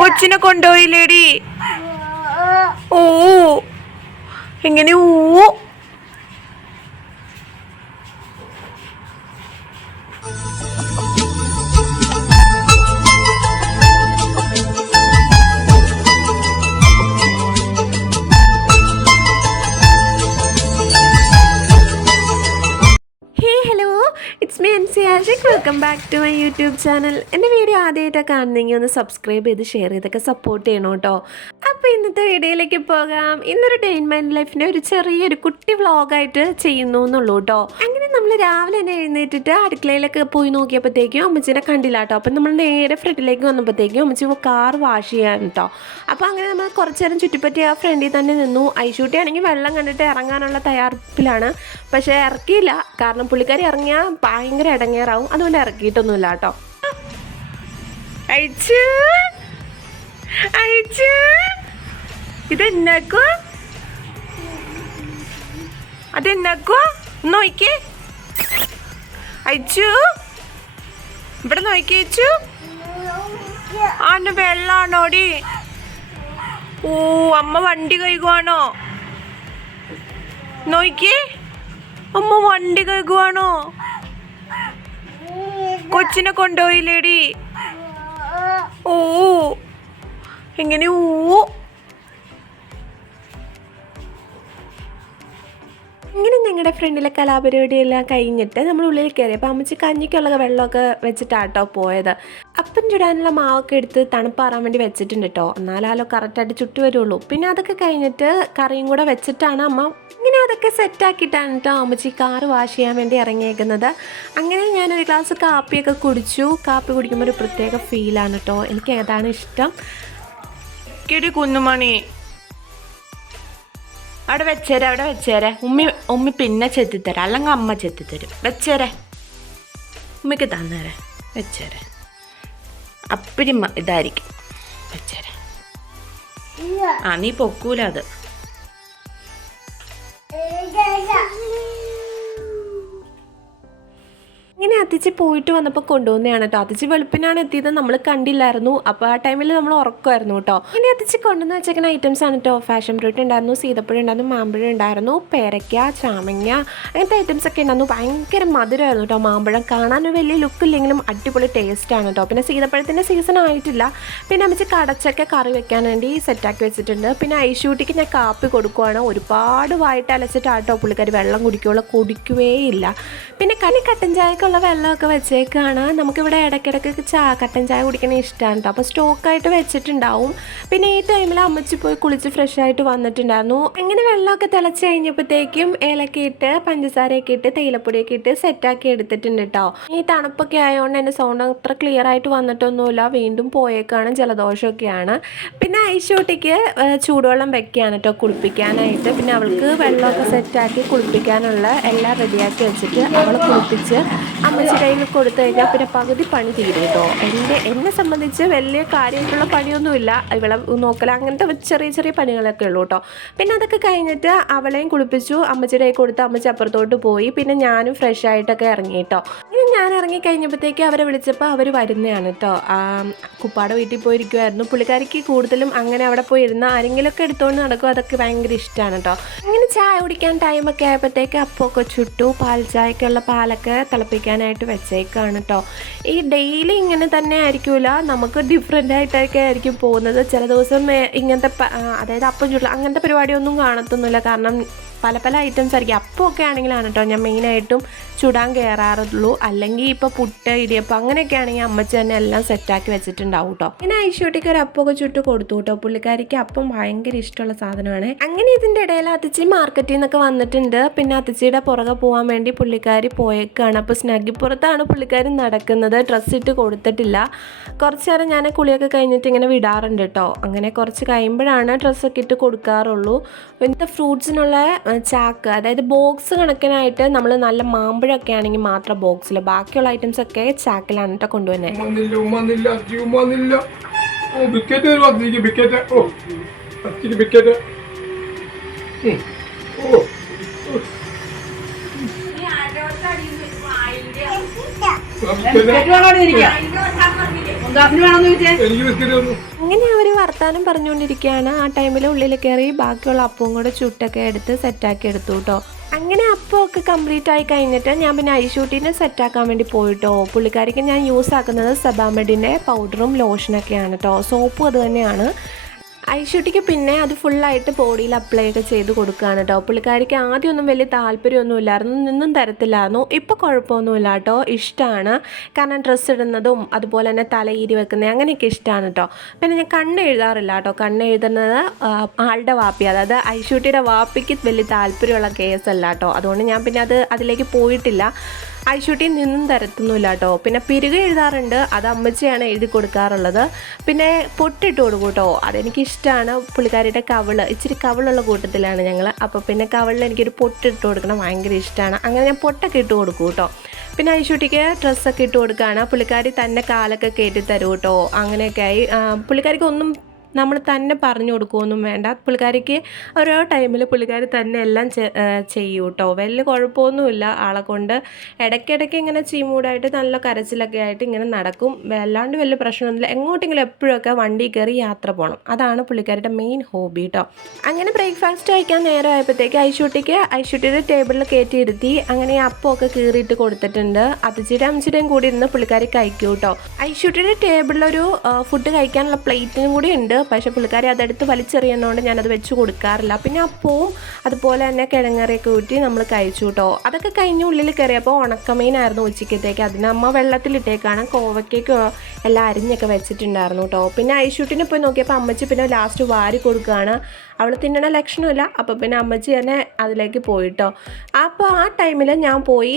കൊച്ചിനെ കൊണ്ടുപോയില്ലേടി? ഓ എങ്ങനെ ഓ welcome back to my YouTube channel. എൻ്റെ വീഡിയോ ആദ്യമായിട്ടൊക്കെ കാണുന്നെങ്കിൽ ഒന്ന് സബ്സ്ക്രൈബ് ചെയ്ത് ഷെയർ ചെയ്തൊക്കെ സപ്പോർട്ട് ചെയ്യണം കേട്ടോ. അപ്പോൾ ഇന്നത്തെ വീഡിയോയിലേക്ക് പോകാം. ഇന്നൊരു ഡേ ഇൻ മൈ ലൈഫിൻ്റെ ഒരു ചെറിയൊരു കുട്ടി വ്ളോഗായിട്ട് ചെയ്യുന്നു എന്നുള്ളൂ കേട്ടോ. അങ്ങനെ നമ്മൾ രാവിലെ തന്നെ എഴുന്നേറ്റിട്ട് അടുക്കളയിലൊക്കെ പോയി നോക്കിയപ്പോഴത്തേക്കും അമ്മച്ചീനെ കണ്ടില്ല കേട്ടോ. അപ്പം നമ്മൾ നേരെ ഫ്രണ്ടിലേക്ക് വന്നപ്പോഴത്തേക്കും അമ്മച്ചി കാർ വാഷ് ചെയ്യാൻ കേട്ടോ. അപ്പോൾ അങ്ങനെ നമ്മൾ കുറച്ച് നേരം ചുറ്റിപ്പറ്റി ആ ഫ്രണ്ടിൽ തന്നെ നിന്നു. ഐശൂട്ടി ആണെങ്കിൽ വെള്ളം കണ്ടിട്ട് ഇറങ്ങാനുള്ള തയ്യാറെടുപ്പിലാണ്. പക്ഷേ ഇറക്കിയില്ല, കാരണം പുള്ളിക്കാരി ഇറങ്ങിയാൽ ഭയങ്കര ഇടങ്ങേറാവും. അതുകൊണ്ട് ഇറക്കിയിട്ടൊന്നുമില്ല കേട്ടോ. ഇതെന്നാക്കോ അതെന്നാക്കോ നോക്കിയേ അയച്ചു, ഇവിടെ നോക്കി അയച്ചു. ആന്ന് വെള്ളാണോടി? ഓ അമ്മ വണ്ടി കഴുകുവാണോ? നോക്കിയേ അമ്മ വണ്ടി കഴുകുവാണോ? കൊച്ചിനെ കൊണ്ടുപോയില്ലേടി? ഓ എങ്ങനെ ഓ ഇങ്ങനെ ഞങ്ങളുടെ ഫ്രണ്ടിലെ കലാപരിപാടിയെല്ലാം കഴിഞ്ഞിട്ട് നമ്മൾ ഉള്ളിൽ കയറി. അപ്പോൾ അമ്മച്ചി കഞ്ഞിക്കുള്ള വെള്ളമൊക്കെ വെച്ചിട്ടാട്ടോ പോയത്. അപ്പം ചുടാനുള്ള മാവൊക്കെ എടുത്ത് തണുപ്പാറാൻ വേണ്ടി വെച്ചിട്ടുണ്ട് കേട്ടോ. എന്നാലാലോ കറക്റ്റായിട്ട് ചുട്ടു വരുള്ളൂ. പിന്നെ അതൊക്കെ കഴിഞ്ഞിട്ട് കറിയും കൂടെ വെച്ചിട്ടാണ് അമ്മ ഇങ്ങനെ അതൊക്കെ സെറ്റാക്കിയിട്ടാണ് കേട്ടോ അമ്മച്ചി കാറ് വാഷ് ചെയ്യാൻ വേണ്ടി ഇറങ്ങിയേക്കുന്നത്. അങ്ങനെ ഞാനൊരു ഗ്ലാസ് കാപ്പിയൊക്കെ കുടിച്ചു. കാപ്പി കുടിക്കുമ്പോൾ ഒരു പ്രത്യേക ഫീലാണ് കേട്ടോ. എനിക്ക് ഏതാണ് ഇഷ്ടം. കുഞ്ഞുമണി അവിടെ വെച്ചേരെ, അവിടെ വെച്ചേരെ. ഉമ്മി പിന്നെ ചെത്തിത്തരാം, അല്ലെങ്കിൽ അമ്മ ചെത്തിത്തരും. വെച്ചേരെ, ഉമ്മയ്ക്ക് തന്നേരെ. വെച്ചേരെ, അപ്പടി ഇതായിരിക്കും. വെച്ചേരെ. ആ നീ പൊക്കൂല അത്. ഇങ്ങനെ അത്തിച്ച് പോയിട്ട് വന്നപ്പോൾ കൊണ്ടുവന്നതാണ് കേട്ടോ. അത്തിച്ച് വെളുപ്പിനാണ് എത്തിയത്, നമ്മൾ കണ്ടില്ലായിരുന്നു. അപ്പോൾ ആ ടൈമിൽ നമ്മൾ ഉറക്കമായിരുന്നു കേട്ടോ. ഇനി അത്തിച്ച് കൊണ്ടുവന്ന് വെച്ചേക്കുന്ന ഐറ്റംസ് ആണ് കേട്ടോ. ഫാഷൻ ഫ്രൂട്ട് ഉണ്ടായിരുന്നു, സീതപ്പഴം ഉണ്ടായിരുന്നു, മാമ്പഴം ഉണ്ടായിരുന്നു, പേരയ്ക്ക, ചാമങ്ങ, അങ്ങനത്തെ ഐറ്റംസ് ഒക്കെ ഉണ്ടായിരുന്നു. ഭയങ്കര മധുരമായിരുന്നു കേട്ടോ. മാമ്പഴം കാണാൻ വലിയ ലുക്ക് ഇല്ലെങ്കിലും അടിപൊളി ടേസ്റ്റാണ് കേട്ടോ. പിന്നെ സീതപ്പഴത്തിൻ്റെ സീസൺ ആയിട്ടില്ല. പിന്നെ അമ്മച്ചി കടച്ചൊക്കെ കറി വെക്കാൻ വേണ്ടി സെറ്റാക്കി വെച്ചിട്ടുണ്ട്. പിന്നെ ഐശൂട്ടിക്ക് ഞാൻ കാപ്പി കൊടുക്കുവാണ്. ഒരുപാട് വായിട്ട് അലച്ചിട്ടാട്ടോ പുള്ളിക്കാരി വെള്ളം കുടിക്കുകയേ ഇല്ല. പിന്നെ കട്ടൻ ചായക്ക് വെള്ളമൊക്കെ വെച്ചേക്കാണ്. നമുക്കിവിടെ ഇടയ്ക്കിടയ്ക്ക് കട്ടൻ ചായ കുടിക്കണ ഇഷ്ടമാണ് കേട്ടോ. അപ്പോൾ സ്റ്റോക്കായിട്ട് വെച്ചിട്ടുണ്ടാവും. പിന്നെ ഈ ടൈമിൽ അമ്മച്ചി പോയി കുളിച്ച് ഫ്രഷ് ആയിട്ട് വന്നിട്ടുണ്ടായിരുന്നു. ഇങ്ങനെ വെള്ളമൊക്കെ തിളച്ച് കഴിഞ്ഞപ്പോഴത്തേക്കും ഏലക്ക ഇട്ട് പഞ്ചസാരയൊക്കെ ഇട്ട് തേയിലപ്പൊടിയൊക്കെ ഇട്ട് സെറ്റാക്കി എടുത്തിട്ടുണ്ട് കേട്ടോ. ഈ തണുപ്പൊക്കെ ആയതുകൊണ്ട് എൻ്റെ സൗണ്ട് അത്ര ക്ലിയർ ആയിട്ട് വന്നിട്ടൊന്നുമില്ല. വീണ്ടും പോയേക്കാണ്, ജലദോഷമൊക്കെയാണ്. പിന്നെ ഐശൂട്ടിക്ക് ചൂടുവെള്ളം വെക്കുകയാണ് കേട്ടോ കുളിപ്പിക്കാനായിട്ട്. പിന്നെ അവൾക്ക് വെള്ളമൊക്കെ സെറ്റാക്കി കുളിപ്പിക്കാനുള്ള എല്ലാം റെഡിയാക്കി വെച്ചിട്ട് അവളെ കുളിപ്പിച്ച് അമ്മച്ചി കയ്യിൽ കൊടുത്തു കഴിഞ്ഞാൽ പിന്നെ പകുതി പണി തീരും കേട്ടോ. എന്നെ സംബന്ധിച്ച് വലിയ കാര്യമായിട്ടുള്ള പണിയൊന്നുമില്ല. ഇവളെ നോക്കല അങ്ങനത്തെ ചെറിയ ചെറിയ പണികളൊക്കെ ഉള്ളൂ കേട്ടോ. പിന്നെ അതൊക്കെ കഴിഞ്ഞിട്ട് അവളെയും കുളിപ്പിച്ചു, അമ്മച്ചിയുടെ കൈ കൊടുത്ത് അമ്മച്ചി അപ്പുറത്തോട്ട് പോയി. പിന്നെ ഞാനും ഫ്രഷ് ആയിട്ടൊക്കെ ഇറങ്ങി കേട്ടോ. ഇനി ഞാൻ ഇറങ്ങി കഴിഞ്ഞപ്പോഴത്തേക്ക് അവരെ വിളിച്ചപ്പോൾ അവർ വരുന്നതാണ് കേട്ടോ. കുപ്പാടെ വീട്ടിൽ പോയിരിക്കുമായിരുന്നു. പുള്ളിക്കാരിക്ക് കൂടുതലും അങ്ങനെ അവിടെ പോയി ഇരുന്ന് ആരെങ്കിലുമൊക്കെ എടുത്തുകൊണ്ട് നടക്കും. അതൊക്കെ ഭയങ്കര ഇഷ്ടമാണ് കേട്ടോ. അങ്ങനെ ചായ കുടിക്കാൻ ടൈമൊക്കെ ആയപ്പോഴത്തേക്ക് അപ്പമൊക്കെ ചുട്ടു. പാൽ ചായക്കുള്ള പാലൊക്കെ തിളപ്പിക്കാനായിട്ട് വെച്ചേക്കാണ് കേട്ടോ. ഈ ഡെയിലി ഇങ്ങനെ തന്നെ ആയിരിക്കില്ല, നമുക്ക് ഡിഫറെൻ്റ് ആയിട്ടൊക്കെ ആയിരിക്കും പോകുന്നത്. ചില ദിവസം ഇങ്ങനത്തെ അതായത് അപ്പം ചുട്ടുള്ള അങ്ങനത്തെ പരിപാടിയൊന്നും കാണത്തൊന്നുമില്ല. കാരണം പല പല ഐറ്റംസ് ആയിരിക്കും. അപ്പമൊക്കെ ആണെങ്കിലാണ് കേട്ടോ ഞാൻ മെയിനായിട്ടും ചുടാൻ കയറാറുള്ളൂ. അല്ലെങ്കിൽ ഇപ്പോൾ പുട്ട്, ഇടിയപ്പം അങ്ങനെയൊക്കെ ആണെങ്കിൽ അമ്മച്ചി തന്നെ എല്ലാം സെറ്റാക്കി വെച്ചിട്ടുണ്ടാവും കേട്ടോ. പിന്നെ ഐശൂട്ടിക്ക് ഒരു അപ്പമൊക്കെ ചുട്ട് കൊടുത്തു കേട്ടോ. പുള്ളിക്കാരിക്ക് അപ്പം ഭയങ്കര ഇഷ്ടമുള്ള സാധനമാണ്. അങ്ങനെ ഇതിൻ്റെ ഇടയിൽ അത്തിച്ചി മാർക്കറ്റിൽ നിന്നൊക്കെ വന്നിട്ടുണ്ട്. പിന്നെ അത്തിച്ചിയുടെ പുറകെ പോകാൻ വേണ്ടി പുള്ളിക്കാരി പോയേക്കാണ്. അപ്പോൾ സ്നഗ്ഗിപ്പുറത്താണ് പുള്ളിക്കാരി നടക്കുന്നത്. ഡ്രസ്സ് ഇട്ട് കൊടുത്തിട്ടില്ല. കുറച്ച് നേരം ഞാൻ കുളിയൊക്കെ കഴിഞ്ഞിട്ട് ഇങ്ങനെ വിടാറുണ്ട് കേട്ടോ. അങ്ങനെ കുറച്ച് കഴിയുമ്പോഴാണ് ഡ്രസ്സൊക്കെ ഇട്ട് കൊടുക്കാറുള്ളൂ. ഇന്നത്തെ ഫ്രൂട്ട്സിനുള്ള ചാക്ക്, അതായത് ബോക്സ് കണക്കിനായിട്ട് നമ്മൾ നല്ല മാമ്പഴമൊക്കെ ആണെങ്കിൽ മാത്രം ബോക്സിൽ, ബാക്കിയുള്ള ഐറ്റംസ് ഒക്കെ ചാക്കിലാണ് കേട്ടോ കൊണ്ടുവന്നത്. അങ്ങനെ അവർ വർത്താനം പറഞ്ഞുകൊണ്ടിരിക്കുകയാണ്. ആ ടൈമിൽ ഉള്ളിൽ കയറി ബാക്കിയുള്ള അപ്പവും കൂടെ ചുട്ടൊക്കെ എടുത്ത് സെറ്റാക്കി എടുത്തു കേട്ടോ. അങ്ങനെ അപ്പമൊക്കെ കംപ്ലീറ്റ് ആയി കഴിഞ്ഞിട്ട് ഞാൻ പിന്നെ ഐഷൂട്ടിനെ സെറ്റാക്കാൻ വേണ്ടി പോയിട്ടോ. പുള്ളിക്കാരിക്ക് ഞാൻ യൂസ് ആക്കുന്നത് സെബാമെഡിൻ്റെ പൗഡറും ലോഷനൊക്കെയാണ് കേട്ടോ. സോപ്പും അത് തന്നെയാണ്. ഐഷൂട്ടിക്ക് പിന്നെ അത് ഫുള്ളായിട്ട് ബോഡിയിൽ അപ്ലൈ ഒക്കെ ചെയ്ത് കൊടുക്കുകയാണ് കേട്ടോ. പുള്ളിക്കാരിക്ക് ആദ്യമൊന്നും വലിയ താല്പര്യമൊന്നുമില്ലായിരുന്നു, നിന്നും തരത്തില്ലായിരുന്നു. ഇപ്പോൾ കുഴപ്പമൊന്നുമില്ല കേട്ടോ, ഇഷ്ടമാണ്. കാരണം ഡ്രസ്സ് ഇടുന്നതും അതുപോലെ തന്നെ തലയിരി വെക്കുന്നത് അങ്ങനെയൊക്കെ ഇഷ്ടമാണ് കേട്ടോ. പിന്നെ ഞാൻ കണ്ണ് എഴുതാറില്ല കേട്ടോ. കണ്ണ് എഴുതുന്നത് ആളുടെ വാപ്പി, അതായത് ഐഷൂട്ടിയുടെ വാപ്പിക്ക് വലിയ താല്പര്യമുള്ള കേസല്ല കേട്ടോ. അതുകൊണ്ട് ഞാൻ പിന്നെ അതിലേക്ക് പോയിട്ടില്ല. ഐഷൂട്ടി നിന്നും തരത്തൊന്നുമില്ല കേട്ടോ. പിന്നെ പിരുക എഴുതാറുണ്ട്, അത് അമ്മച്ചിയാണ് എഴുതി കൊടുക്കാറുള്ളത്. പിന്നെ പൊട്ടിട്ട് കൊടുക്കും കേട്ടോ, അതെനിക്കിഷ്ടമാണ്. പുള്ളിക്കാരിയുടെ കവിള് ഇച്ചിരി കവിളുള്ള കൂട്ടത്തിലാണ് ഞങ്ങൾ. അപ്പോൾ പിന്നെ കവിളിൽ എനിക്കൊരു പൊട്ടിട്ട് കൊടുക്കണം ഭയങ്കര ഇഷ്ടമാണ്. അങ്ങനെ ഞാൻ പൊട്ടൊക്കെ ഇട്ട് കൊടുക്കും കേട്ടോ. പിന്നെ ഐഷൂട്ടിക്ക് ഡ്രസ്സൊക്കെ ഇട്ട് കൊടുക്കുകയാണ്. പുള്ളിക്കാരി തന്നെ കാലൊക്കെ കയറ്റി തരും കേട്ടോ. അങ്ങനെയൊക്കെ ആയി. പുള്ളിക്കാരിക്ക് ഒന്നും നമ്മൾ തന്നെ പറഞ്ഞു കൊടുക്കുകയൊന്നും വേണ്ട. പുള്ളിക്കാരിക്ക് ഓരോ ടൈമിൽ പുള്ളിക്കാരി തന്നെ എല്ലാം ചെയ്യും കേട്ടോ. വലിയ കുഴപ്പമൊന്നുമില്ല ആളെ കൊണ്ട്. ഇടയ്ക്കിടയ്ക്ക് ഇങ്ങനെ ചീമൂടായിട്ട് നല്ല കരച്ചിലൊക്കെ ആയിട്ട് ഇങ്ങനെ നടക്കും. അല്ലാണ്ട് വലിയ പ്രശ്നമൊന്നുമില്ല. എങ്ങോട്ടെങ്കിലും എപ്പോഴൊക്കെ വണ്ടി കയറി യാത്ര പോകണം, അതാണ് പുള്ളിക്കാരിയുടെ മെയിൻ ഹോബി കേട്ടോ. അങ്ങനെ ബ്രേക്ക്ഫാസ്റ്റ് കഴിക്കാൻ നേരമായപ്പോഴത്തേക്ക് ഐഷൂട്ടിയുടെ ടേബിളിൽ കയറ്റിയിരുത്തി. അങ്ങനെ അപ്പമൊക്കെ കീറിയിട്ട് കൊടുത്തിട്ടുണ്ട്. അതിച്ചിടെ അമ്മച്ചിയുടെയും കൂടി ഇരുന്ന് പുള്ളിക്കാരി കഴിക്കും കേട്ടോ. ഐഷൂട്ടിയുടെ ടേബിളിലൊരു ഫുഡ് കഴിക്കാനുള്ള പ്ലേറ്റിനും കൂടി ഉണ്ട്. പക്ഷേ പുള്ളിക്കാരി അതെടുത്ത് വലിച്ചെറിയുന്നതുകൊണ്ട് ഞാനത് വെച്ച് കൊടുക്കാറില്ല. പിന്നെ അപ്പവും അതുപോലെ തന്നെ കിഴങ്ങറിയൊക്കെ ഊറ്റി നമ്മൾ കഴിച്ചു കേട്ടോ. അതൊക്കെ കഴിഞ്ഞ് ഉള്ളിൽ കയറിയപ്പോൾ ഉണക്കമീനായിരുന്നു ഉച്ചക്കത്തേക്ക്. അതിന് അമ്മ വെള്ളത്തിലിട്ടേക്കാണ്. കോവയ്ക്കൊക്കെ എല്ലാം അരിഞ്ഞൊക്കെ വെച്ചിട്ടുണ്ടായിരുന്നു കേട്ടോ. പിന്നെ ഐഷൂട്ടിനെ പോയി നോക്കിയപ്പോൾ അമ്മച്ചി പിന്നെ ലാസ്റ്റ് വാരി കൊടുക്കുകയാണ്. അവൾ തിന്നണ ലക്ഷണമില്ല. അപ്പോൾ പിന്നെ അമ്മച്ചി തന്നെ അതിലേക്ക് പോയിട്ടോ. അപ്പോൾ ആ ടൈമിൽ ഞാൻ പോയി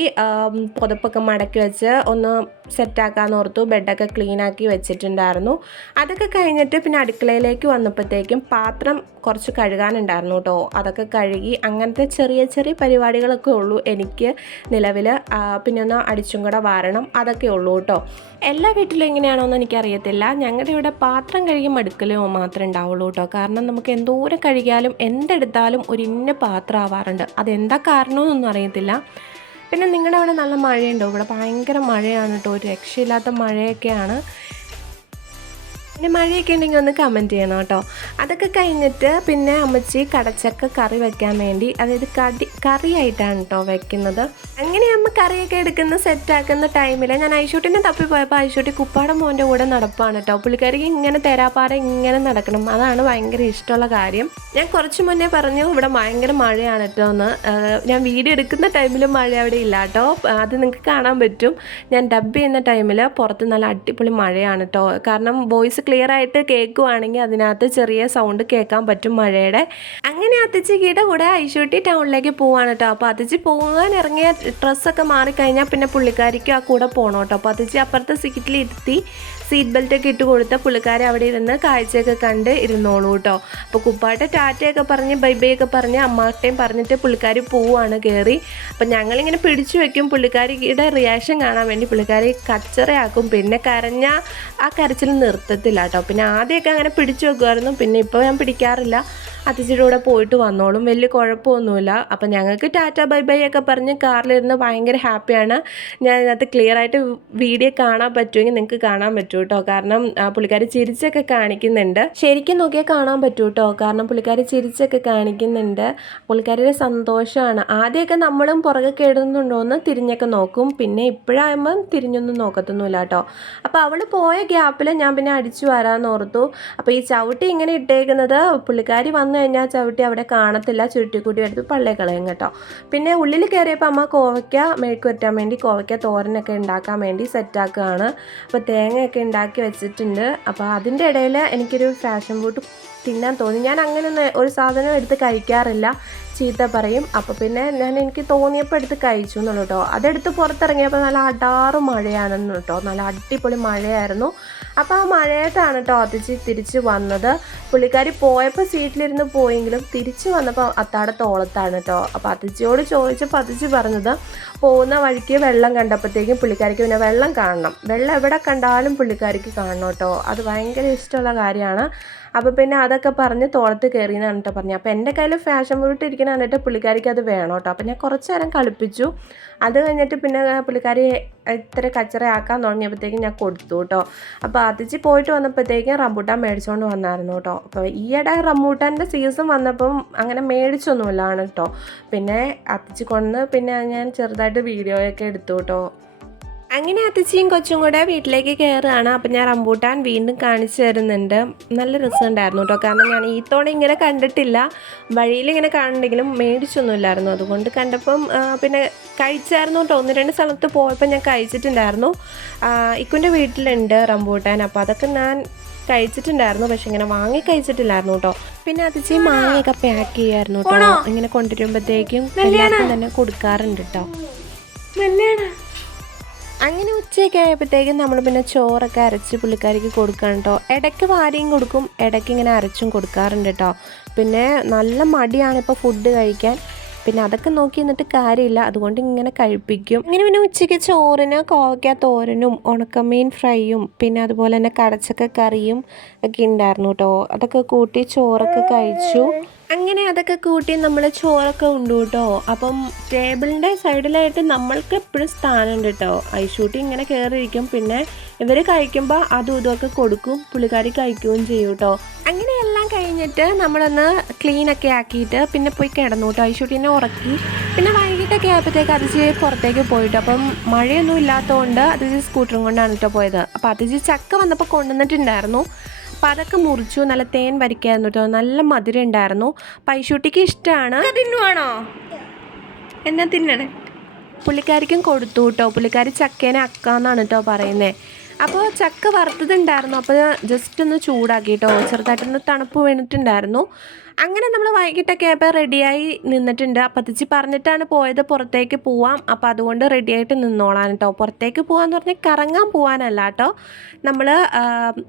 പുതപ്പൊക്കെ മടക്കി വെച്ച് ഒന്ന് സെറ്റാക്കാമെന്ന് ഓർത്തു. ബെഡൊക്കെ ക്ലീനാക്കി വെച്ചിട്ടുണ്ടായിരുന്നു. അതൊക്കെ കഴിഞ്ഞിട്ട് പിന്നെ അടുക്കളയിലേക്ക് വന്നപ്പോഴത്തേക്കും പാത്രം കുറച്ച് കഴുകാനുണ്ടായിരുന്നു കേട്ടോ. അതൊക്കെ കഴുകി. അങ്ങനത്തെ ചെറിയ ചെറിയ പരിപാടികളൊക്കെ ഉള്ളൂ എനിക്ക് നിലവിൽ. പിന്നെ ഒന്ന് അടിച്ചും കൂടെ വാരണം, അതൊക്കെ ഉള്ളൂ കേട്ടോ. എല്ലാ വീട്ടിലും എങ്ങനെയാണോന്ന് എനിക്കറിയത്തില്ല. ഞങ്ങളുടെ ഇവിടെ പാത്രം കഴുകി മടുക്കലോ മാത്രമേ ഉണ്ടാവുള്ളൂ കേട്ടോ. കാരണം നമുക്ക് എന്തോരം കഴുകിയാലും എന്തെടുത്താലും ഒരു ഇന്ന പാത്രം ആവാറുണ്ട്. അതെന്താ കാരണമെന്നൊന്നും അറിയത്തില്ല. പിന്നെ നിങ്ങളുടെ അവിടെ നല്ല മഴയുണ്ടോ? ഇവിടെ ഭയങ്കര മഴയാണ് കേട്ടോ. ഒരു രക്ഷയില്ലാത്ത മഴയൊക്കെയാണ്. പിന്നെ മഴയൊക്കെ ഉണ്ടെങ്കിൽ ഒന്ന് കമൻറ്റ് ചെയ്യണം കേട്ടോ. അതൊക്കെ കഴിഞ്ഞിട്ട് പിന്നെ അമ്മച്ചി കടച്ചക്ക കറി വെക്കാൻ വേണ്ടി, അതായത് കറിയായിട്ടാണ് കേട്ടോ വെക്കുന്നത്. അങ്ങനെ അമ്മ കറിയൊക്കെ എടുക്കുന്ന സെറ്റാക്കുന്ന ടൈമിൽ ഞാൻ ഐഷൂട്ടിനെ തപ്പിപ്പോയപ്പോൾ ഐഷൂട്ടി കുപ്പാടെ മോൻ്റെ കൂടെ നടപ്പാണ് കേട്ടോ. പുള്ളിക്കാരിക്ക് ഇങ്ങനെ തെരാപ്പാടെ ഇങ്ങനെ നടക്കണം, അതാണ് ഭയങ്കര ഇഷ്ടമുള്ള കാര്യം. ഞാൻ കുറച്ച് മുന്നേ പറഞ്ഞു ഇവിടെ ഭയങ്കര മഴയാണ് കേട്ടോ എന്ന്. ഞാൻ വീഡിയോ എടുക്കുന്ന ടൈമിൽ മഴ അവിടെ ഇല്ല കേട്ടോ. അത് നിങ്ങൾക്ക് കാണാൻ പറ്റും. ഞാൻ ഡബ് ചെയ്യുന്ന ടൈമിൽ പുറത്ത് നല്ല അടിപൊളി മഴയാണ് കേട്ടോ. കാരണം വോയിസ് ക്ലിയർ ആയിട്ട് കേൾക്കുവാണെങ്കിൽ അതിനകത്ത് ചെറിയ സൗണ്ട് കേൾക്കാൻ പറ്റും മഴയുടെ. അങ്ങനെ അത്തച്ചിയുടെ കൂടെ ഐഷൂട്ടി ടൗണിലേക്ക് പോവാണ് കേട്ടോ. അപ്പോൾ അത്തച്ചി പോകാൻ ഇറങ്ങിയ ഡ്രസ്സൊക്കെ മാറിക്കഴിഞ്ഞാൽ പിന്നെ പുള്ളിക്കാരിക്ക് ആ കൂടെ പോകണം കേട്ടോ. അപ്പോൾ അത്തച്ചി അപ്പുറത്തെ സീറ്റിലിരുത്തി സീറ്റ് ബെൽറ്റൊക്കെ ഇട്ട് കൊടുത്ത പുള്ളിക്കാരി അവിടെ ഇരുന്ന് കാഴ്ചയൊക്കെ കണ്ട് ഇരുന്നോളൂ കേട്ടോ. അപ്പോൾ കുപ്പാട്ടെ ടാറ്റയൊക്കെ പറഞ്ഞ് ബൈ ബൈ ഒക്കെ പറഞ്ഞ് അമ്മാട്ടേയും പറഞ്ഞിട്ട് പുള്ളിക്കാരി പോവാണ് കയറി. അപ്പം ഞങ്ങളിങ്ങനെ പിടിച്ചു വെക്കും പുള്ളിക്കാരിയുടെ റിയാക്ഷൻ കാണാൻ വേണ്ടി. പുള്ളിക്കാരി കച്ചറയാക്കും, പിന്നെ കരഞ്ഞ ആ കരച്ചിൽ നിർത്തത്തില്ല കേട്ടോ. പിന്നെ ആദ്യമൊക്കെ അങ്ങനെ പിടിച്ചു വെക്കുമായിരുന്നു, പിന്നെ ഇപ്പോൾ ഞാൻ പിടിക്കാറില്ല. അത്തച്ചിയുടെ കൂടെ പോയിട്ട് വന്നോളും, വലിയ കുഴപ്പമൊന്നുമില്ല. അപ്പം ഞങ്ങൾക്ക് ടാറ്റ ബൈ ബൈ ഒക്കെ പറഞ്ഞ് കാറിലിരുന്ന് ഭയങ്കര ഹാപ്പിയാണ്. ഞാൻ അതിനകത്ത് ക്ലിയർ ആയിട്ട് വീഡിയോ കാണാൻ പറ്റുമെങ്കിൽ നിങ്ങൾക്ക് കാണാൻ പറ്റും കേട്ടോ. കാരണം പുള്ളിക്കാരി ചിരിച്ചൊക്കെ കാണിക്കുന്നുണ്ട്. ശരിക്കും നോക്കിയാൽ കാണാൻ പറ്റും കേട്ടോ. കാരണം പുള്ളിക്കാരി ചിരിച്ചൊക്കെ കാണിക്കുന്നുണ്ട്. പുള്ളിക്കാരിയുടെ സന്തോഷമാണ്. ആദ്യമൊക്കെ നമ്മളും പുറകെ കേടുന്നുണ്ടോ എന്ന് തിരിഞ്ഞൊക്കെ നോക്കും. പിന്നെ ഇപ്പോഴാകുമ്പം തിരിഞ്ഞൊന്നും നോക്കത്തൊന്നുമില്ല കേട്ടോ. അപ്പോൾ അവൾ പോയ ഗ്യാപ്പിൽ ഞാൻ പിന്നെ അടിച്ചു വരാമെന്ന് ഓർത്തു. അപ്പോൾ ഈ ചവിട്ടി ഇങ്ങനെ ഇട്ടേക്കുന്നത് പുള്ളിക്കാരി വന്നു കഴിഞ്ഞാൽ ചവിട്ടി അവിടെ കാണത്തില്ല, ചുരുട്ടിക്കൂട്ടി എടുത്ത് പള്ളേ കളയും കേട്ടോ. പിന്നെ ഉള്ളിൽ കയറിയപ്പോൾ അമ്മ കോവയ്ക്ക മെഴുക്ക് വറ്റാൻ വേണ്ടി കോവയ്ക്ക തോരനൊക്കെ ഉണ്ടാക്കാൻ വേണ്ടി സെറ്റാക്കുകയാണ്. അപ്പോൾ തേങ്ങയൊക്കെ ഉണ്ടാക്കി വെച്ചിട്ടുണ്ട്. അപ്പോൾ അതിൻ്റെ ഇടയിൽ എനിക്കൊരു ഫാഷൻ ഫ്രൂട്ട് തിന്നാൻ തോന്നി. ഞാൻ അങ്ങനെ ഒരു സാധനം എടുത്ത് കഴിക്കാറില്ല, ചീത്ത പറയും. അപ്പോൾ പിന്നെ എനിക്ക് തോന്നിയപ്പോൾ എടുത്ത് കഴിച്ചു എന്നുള്ളൂ കേട്ടോ. അതെടുത്ത് പുറത്തിറങ്ങിയപ്പോൾ നല്ല അടാറ് മഴയാണെന്ന് കേട്ടോ. നല്ല അടിപൊളി മഴയായിരുന്നു. അപ്പോൾ ആ മഴയത്താണ് കേട്ടോ അത്തിച്ചി തിരിച്ച് വന്നത്. പുള്ളിക്കാരി പോയപ്പോൾ സീറ്റിലിരുന്ന് പോയെങ്കിലും തിരിച്ച് വന്നപ്പോൾ അത്താടെ തോളത്താണ് കേട്ടോ. അപ്പോൾ അത്തിച്ചിയോട് ചോദിച്ചപ്പോൾ അത്തിച്ചി പറഞ്ഞത് പോകുന്ന വഴിക്ക് വെള്ളം കണ്ടപ്പോഴത്തേക്കും പുള്ളിക്കാരിക്ക് പിന്നെ വെള്ളം കാണണം, വെള്ളം എവിടെ കണ്ടാലും പുള്ളിക്കാരിക്ക് കാണണം കേട്ടോ. അത് ഭയങ്കര ഇഷ്ടമുള്ള കാര്യമാണ്. അപ്പോൾ പിന്നെ അതൊക്കെ പറഞ്ഞ് തോളത്ത് കയറിയെന്നാണ് കേട്ടോ പറഞ്ഞത്. അപ്പോൾ എൻ്റെ കയ്യിൽ ഫാഷൻ ഫ്രൂട്ട് ഇരിക്കുന്ന കണ്ടിട്ട് പുള്ളിക്കാരിക്ക് അത് വേണം കേട്ടോ. അപ്പോൾ ഞാൻ കുറച്ച് നേരം കളിപ്പിച്ചു. അത് കഴിഞ്ഞിട്ട് പിന്നെ പുള്ളിക്കാരി ഇത്ര കച്ചറയാക്കാൻ തുടങ്ങിയപ്പോഴത്തേക്കും ഞാൻ കൊടുത്തു കേട്ടോ. അപ്പോൾ അതിച്ച് പോയിട്ട് വന്നപ്പോഴത്തേക്കും റംബൂട്ടാൻ മേടിച്ചുകൊണ്ട് വന്നായിരുന്നു കേട്ടോ. അപ്പോൾ ഈയിടെ റംബൂട്ടാൻ്റെ സീസൺ വന്നപ്പം അങ്ങനെ മേടിച്ചൊന്നുമില്ലാണ് കേട്ടോ. പിന്നെ അതിച്ച് കൊണ്ട് പിന്നെ ഞാൻ ചെറുതായിട്ട് വീഡിയോയൊക്കെ എടുത്തു കേട്ടോ. അങ്ങനെ അത്തച്ചിയും കൊച്ചും കൂടെ വീട്ടിലേക്ക് കയറുകയാണ്. അപ്പം ഞാൻ റംബൂട്ടാൻ വീണ്ടും കാണിച്ചു തരുന്നുണ്ട്. നല്ല രസമുണ്ടായിരുന്നു കേട്ടോ. കാരണം ഞാൻ ഈ തവണ ഇങ്ങനെ കണ്ടിട്ടില്ല, വഴിയിൽ ഇങ്ങനെ കാണുന്നുണ്ടെങ്കിലും മേടിച്ചൊന്നുമില്ലായിരുന്നു. അതുകൊണ്ട് കണ്ടപ്പം പിന്നെ കഴിച്ചായിരുന്നു കേട്ടോ. 1-2 സ്ഥലത്ത് പോയപ്പോൾ ഞാൻ കഴിച്ചിട്ടുണ്ടായിരുന്നു. ഇക്കുൻ്റെ വീട്ടിലുണ്ട് റംബൂട്ടാൻ. അപ്പോൾ അതൊക്കെ ഞാൻ കഴിച്ചിട്ടുണ്ടായിരുന്നു, പക്ഷെ ഇങ്ങനെ വാങ്ങി കഴിച്ചിട്ടില്ലായിരുന്നു കേട്ടോ. പിന്നെ അതിച്ച് മാങ്ങയൊക്കെ പാക്ക് ചെയ്യായിരുന്നു കേട്ടോ. ഇങ്ങനെ കൊണ്ടുവരുമ്പോഴത്തേക്കും എല്ലാവർക്കും തന്നെ കൊടുക്കാറുണ്ട് കേട്ടോ. അങ്ങനെ ഉച്ചയൊക്കെ ആയപ്പോഴത്തേക്കും നമ്മൾ പിന്നെ ചോറൊക്കെ അരച്ച് പുള്ളിക്കാരിക്ക് കൊടുക്കണം കേട്ടോ. ഇടയ്ക്ക് വാരിയും കൊടുക്കും, ഇടയ്ക്ക് ഇങ്ങനെ അരച്ചും കൊടുക്കാറുണ്ട് കേട്ടോ. പിന്നെ നല്ല മടിയാണ് ഇപ്പോൾ ഫുഡ് കഴിക്കാൻ. പിന്നെ അതൊക്കെ നോക്കി നിന്നിട്ട് കാര്യമില്ല, അതുകൊണ്ട് ഇങ്ങനെ കഴിപ്പിക്കും. അങ്ങനെ പിന്നെ ഉച്ചയ്ക്ക് ചോറിന് കോവയ്ക്ക തോരനും ഉണക്കമീൻ ഫ്രൈയും പിന്നെ അതുപോലെ തന്നെ കടച്ചക്ക കറിയും ഒക്കെ ഉണ്ടായിരുന്നു കേട്ടോ. അതൊക്കെ കൂട്ടി ചോറൊക്കെ കഴിച്ചു. അങ്ങനെ അതൊക്കെ കൂട്ടി നമ്മൾ ചോറൊക്കെ ഉണ്ട് കേട്ടോ. അപ്പം ടേബിളിൻ്റെ സൈഡിലായിട്ട് നമ്മൾക്ക് എപ്പോഴും സ്ഥാനമുണ്ട് കേട്ടോ. ഐഷൂട്ടി ഇങ്ങനെ കയറിയിരിക്കും. പിന്നെ ഇവർ കഴിക്കുമ്പോൾ അതും ഇതുമൊക്കെ കൊടുക്കും, പുള്ളിക്കാരി കഴിക്കുകയും ചെയ്യും കേട്ടോ. അങ്ങനെ എല്ലാം കഴിഞ്ഞിട്ട് നമ്മളൊന്ന് ക്ലീനൊക്കെ ആക്കിയിട്ട് പിന്നെ പോയി കിടന്നു കേട്ടോ. ഐഷൂട്ടീനെ ഉറക്കി. പിന്നെ വൈകിട്ടൊക്കെ ആയപ്പോഴത്തേക്ക് അതിജി പുറത്തേക്ക് പോയിട്ട്, അപ്പം മഴയൊന്നും ഇല്ലാത്തതുകൊണ്ട് അതിജി സ്കൂട്ടറും കൊണ്ടാണ് കേട്ടോ പോയത്. അപ്പോൾ അതിജി ചക്ക വന്നപ്പോൾ കൊണ്ടുവന്നിട്ടുണ്ടായിരുന്നു. അപ്പോൾ അതൊക്കെ മുറിച്ചു. നല്ല തേൻ വരിക്കായിരുന്നു കേട്ടോ. നല്ല മധുരം ഉണ്ടായിരുന്നു. പൈഷൂട്ടിക്ക് ഇഷ്ടമാണ്. തിന്നുവാണോ? എന്നാ തിന്നണേ? പുള്ളിക്കാരിക്കും കൊടുത്തു കേട്ടോ. പുള്ളിക്കാരി ചക്കേനെ അക്കാന്നാണ് കേട്ടോ പറയുന്നത്. അപ്പോൾ ചക്ക വറുത്തതുണ്ടായിരുന്നു. അപ്പോൾ ജസ്റ്റ് ഒന്ന് ചൂടാക്കി കേട്ടോ. ചെറുതായിട്ടൊന്ന് തണുപ്പ് വീണിട്ടുണ്ടായിരുന്നു. അങ്ങനെ നമ്മൾ വൈകിട്ടൊക്കെ ആയപ്പോൾ റെഡിയായി നിന്നിട്ടുണ്ട്. അപ്പോൾ അതിച്ച് പറഞ്ഞിട്ടാണ് പോയത് പുറത്തേക്ക് പോവാം, അപ്പോൾ അതുകൊണ്ട് റെഡിയായിട്ട് നിന്നോളാൻ കേട്ടോ. പുറത്തേക്ക് പോകാമെന്ന് പറഞ്ഞാൽ കറങ്ങാൻ പോകാനല്ല കേട്ടോ, നമ്മൾ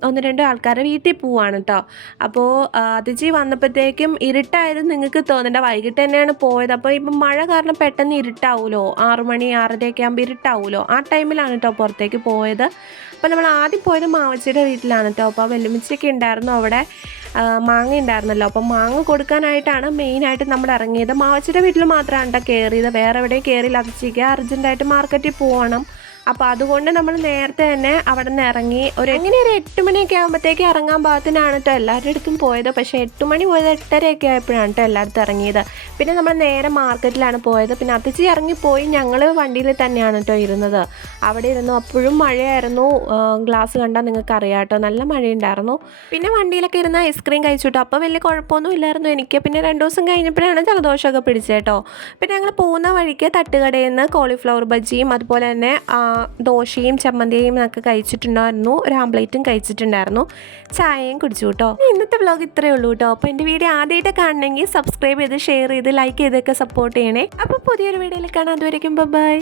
1-2 ആൾക്കാരെ വീട്ടിൽ പോവാണ് കേട്ടോ. അപ്പോൾ അതിജി വന്നപ്പോഴത്തേക്കും ഇരുട്ടായത് നിങ്ങൾക്ക് തോന്നേണ്ട, വൈകിട്ട് തന്നെയാണ് പോയത്. അപ്പോൾ ഇപ്പം മഴ കാരണം പെട്ടെന്ന് ഇരുട്ടാവുമല്ലോ, 6 മണി 6:30 ആകുമ്പോൾ ഇരുട്ടാവുമല്ലോ. ആ ടൈമിലാണ് കേട്ടോ പുറത്തേക്ക് പോയത്. അപ്പോൾ നമ്മൾ ആദ്യം പോയത് മാവച്ചിയുടെ വീട്ടിലാണ് കേട്ടോ. അപ്പോൾ വെല്ലുമിച്ചൊക്കെ ഉണ്ടായിരുന്നു അവിടെ, മാങ്ങ ഉണ്ടായിരുന്നല്ലോ. അപ്പം മാങ്ങ കൊടുക്കാനായിട്ടാണ് മെയിനായിട്ട് നമ്മൾ ഇറങ്ങിയത്. മാവച്ചിയുടെ വീട്ടിൽ മാത്രമാണ് കേട്ടോ കയറിയത്, വേറെ എവിടെയും കയറിയില്ല. അതിച്ചിക്ക് അർജൻറ്റായിട്ട് മാർക്കറ്റിൽ പോകണം. അപ്പോൾ അതുകൊണ്ട് നമ്മൾ നേരത്തെ തന്നെ അവിടെ നിന്ന് ഇറങ്ങി. ഒരു 8 മണിയൊക്കെ ആകുമ്പോഴത്തേക്ക് ഇറങ്ങാൻ പാകത്തിനാണ് കേട്ടോ എല്ലാവരുടെ അടുത്തും പോയത്. പക്ഷേ 8 മണി പോയത് 8:30 ആയപ്പോഴാണ് കേട്ടോ എല്ലായിടത്തും ഇറങ്ങിയത്. പിന്നെ നമ്മൾ നേരെ മാർക്കറ്റിലാണ് പോയത്. പിന്നെ അതിച്ചി ഇറങ്ങിപ്പോയി, ഞങ്ങൾ വണ്ടിയിൽ തന്നെയാണ് കേട്ടോ ഇരുന്നത്. അവിടെ ഇരുന്നു. അപ്പോഴും മഴയായിരുന്നു, ഗ്ലാസ് കണ്ടാൽ നിങ്ങൾക്ക് അറിയാം കേട്ടോ, നല്ല മഴയുണ്ടായിരുന്നു. പിന്നെ വണ്ടിയിലൊക്കെ ഇരുന്ന് ഐസ്ക്രീം കഴിച്ചു കേട്ടോ. അപ്പോൾ വലിയ കുഴപ്പമൊന്നും ഇല്ലായിരുന്നു എനിക്ക്. പിന്നെ 2 ദിവസം കഴിഞ്ഞപ്പോഴാണ് ജലദോഷമൊക്കെ പിടിച്ചത് കേട്ടോ. പിന്നെ ഞങ്ങൾ പോകുന്ന വഴിക്ക് തട്ടുകടയിൽ നിന്ന് കോളിഫ്ലവർ ബജിയും അതുപോലെ തന്നെ ദോശയും ചമ്മന്തിയും ഒക്കെ കഴിച്ചിട്ടുണ്ടായിരുന്നു. ഒരു ആംപ്ലേറ്റും കഴിച്ചിട്ടുണ്ടായിരുന്നു. ചായയും കുടിച്ചു കേട്ടോ. ഇന്നത്തെ വ്ലോഗ് ഇത്രയേ ഉള്ളൂ കേട്ടോ. അപ്പോൾ എൻ്റെ വീഡിയോ ആദ്യമായിട്ട് കാണണമെങ്കിൽ സബ്സ്ക്രൈബ് ചെയ്ത് ഷെയർ ചെയ്ത് ലൈക്ക് ചെയ്തൊക്കെ സപ്പോർട്ട് ചെയ്യണേ. അപ്പോൾ പുതിയൊരു വീഡിയോയിൽ കാണാം. അതുവരേക്കും ബൈ.